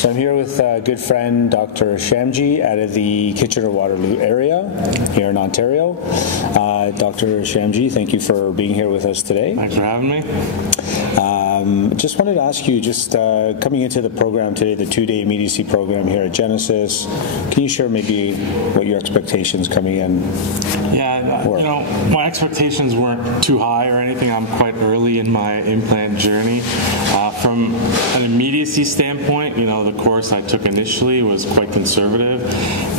So I'm here with a good friend, Dr. Shamji, out of the Kitchener-Waterloo area here in Ontario. Dr. Shamji, thank you for being here with us today. Thanks for having me. Just wanted to ask you, just coming into the program today, the 2-day immediacy program here at Genesis, can you share maybe what your expectations coming in were? You know, my expectations weren't too high or anything. I'm quite early in my implant journey. From an immediacy standpoint, you know, the course I took initially was quite conservative,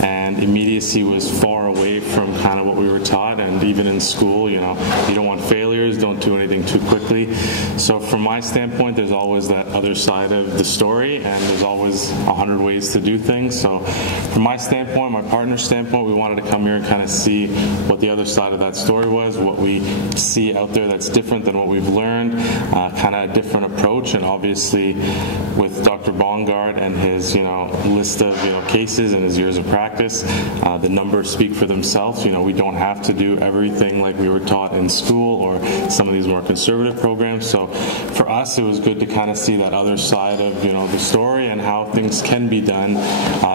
and immediacy was far away from kind of what we were taught. And even in school, you know, you don't want failures, don't do anything too quickly. So from my standpoint, there's always that other side of the story, and there's always 100 ways to do things. So from my standpoint, my partner's standpoint, we wanted to come here and kind of see what the other side of that story was, what we see out there that's different than what we've learned, kind of a different approach. And obviously with Dr. Bongard and his, you know, list of, you know, cases and his years of practice, the numbers speak for themselves. You know, we don't have to do everything like we were taught in school or some of these more conservative programs. So for us, it was good to kind of see that other side of, you know, the story and how things can be done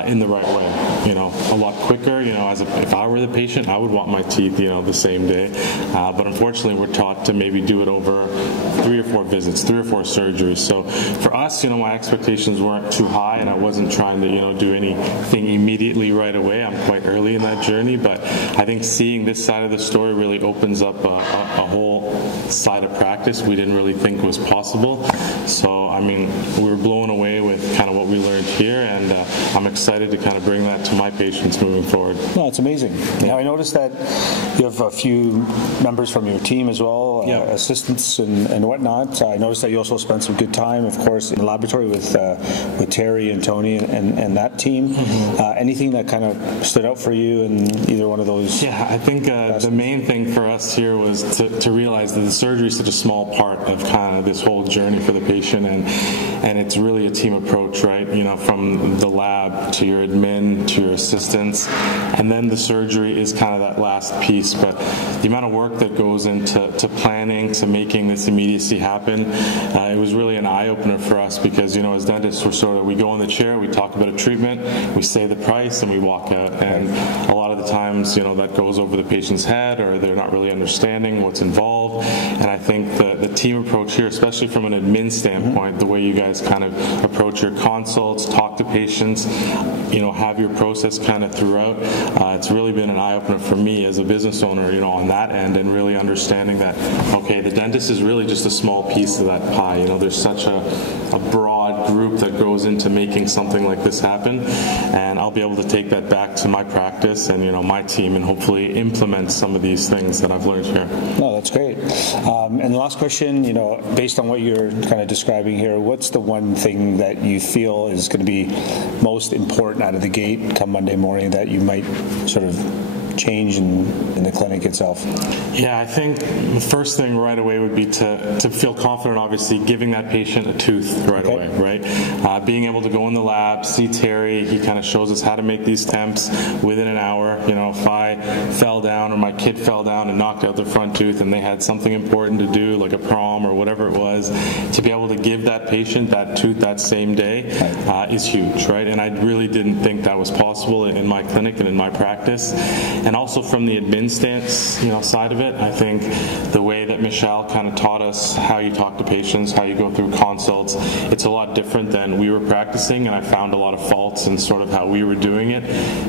in the right way. You know, a lot quicker. You know, if I were the patient, I would want my teeth, you know, the same day. But unfortunately, we're taught to maybe do it over 3 or 4 visits, 3 or 4 surgeries. So for us, you know, my expectations weren't too high, and I wasn't trying to, you know, do anything immediately right away. I'm quite early in that journey, but I think seeing this side of the story really opens up a whole side of practice we didn't really think was possible. So, I mean, we were blown away with kind of what we learned here, and I'm excited to kind of bring that to my patients moving forward. No, it's amazing. Yeah. Now, I noticed that you have a few members from your team as well, assistants and whatnot. I noticed that you also spent some good time, of course, in the laboratory with Terry and Tony and that team. Anything that kind of stood out for you in either one of those? Yeah, I think the main thing for us here was to realize that the surgery is such a small part of kind of this whole journey for the patient, and it's really a team approach, right? You know, from the lab to your admin to your assistants, and then the surgery is kind of that last piece. But the amount of work that goes into planning, to making this immediacy happen, it was really an eye-opener for us, because, you know, as dentists, we go in the chair, we talk about a treatment, we say the price, and we walk out. And a lot of the times, you know, that goes over the patient's head, or they're not really understanding what's involved. And I think the team approach here, especially from an admin standpoint, the way you guys kind of approach your consults, talk to patients, you know, have your process kind of throughout, it's really been an eye-opener for me as a business owner, you know, on that end, and really understanding that, okay, the dentist is really just a small piece of that pie. You know, there's such a broad group that goes into making something like this happen, and I'll be able to take that back to my practice and, you know, my team, and hopefully implement some of these things that I've learned here. No, that's great. And the last question, you know, based on what you're kind of describing here, what's the one thing that you feel is going to be most important out of the gate come Monday morning that you might sort of change in the clinic itself? Yeah, I think the first thing right away would be to feel confident, obviously, giving that patient a tooth right away, right? Being able to go in the lab, see Terry, he kind of shows us how to make these temps within an hour. You know, if I fell down or my kid fell down and knocked out their front tooth and they had something important to do, like a prom or whatever it was, to be able to give that patient that tooth that same day is huge, right? And I really didn't think that was possible in my clinic and in my practice. And also from the admin stance, you know, side of it, I think the way that Michelle kind of taught us how you talk to patients, how you go through consults, it's a lot different than we were practicing, and I found a lot of faults in sort of how we were doing it,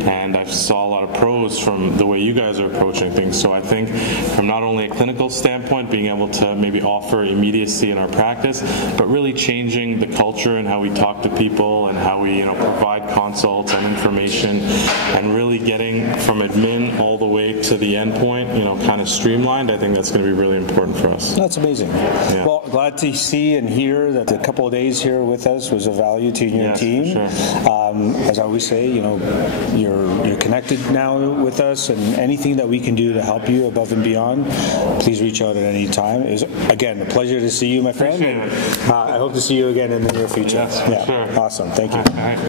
and I saw a lot of pros from the way you guys are approaching things. So I think from not only a clinical standpoint, being able to maybe offer immediacy in our practice, but really changing the culture and how we talk to people and how we, you know, provide consults and information, and really getting from admin all the way to the end point, you know, kind of streamlined. I think that's going to be really important for us. That's amazing. Yeah. Well, glad to see and hear that the couple of days here with us was of value to your team. Sure. As I always say, you know, you're connected now with us, and anything that we can do to help you above and beyond, please reach out at any time. It was, again, a pleasure to see you, my friend. And, I hope to see you again in the near future. Yes, for sure. Awesome. Thank you.